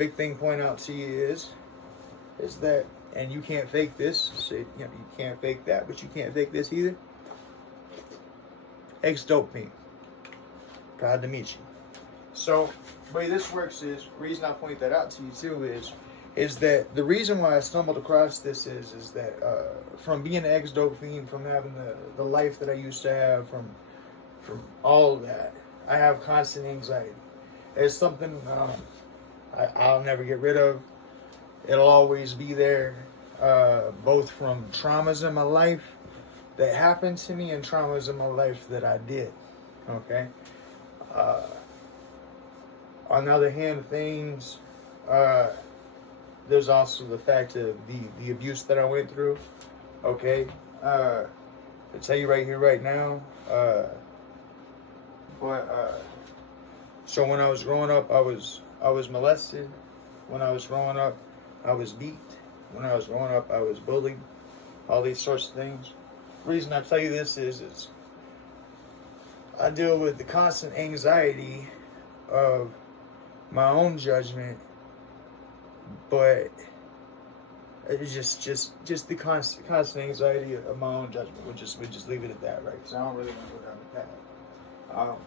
big thing point out to you is that, and you can't fake this. So, you know, you can't fake that, but you can't fake this either. X-dopamine. Proud to meet you. So, the way this works is, the reason I point that out to you too is that the reason why I stumbled across this is that from being ex-dopamine, from having the life that I used to have, from all of that, I have constant anxiety. It's something I'll never get rid of. It'll always be there, both from traumas in my life that happened to me and traumas in my life that I did. Okay. On the other hand, things, there's also the fact of the abuse that I went through. Okay. I tell you right here, right now. So when I was growing up, I was molested. When I was growing up, I was beat. When I was growing up, I was bullied. All these sorts of things. The reason I tell you this is I deal with the constant anxiety of my own judgment, but it's just the constant anxiety of my own judgment. We'll just leave it at that, right? Because I don't really want to go down the path.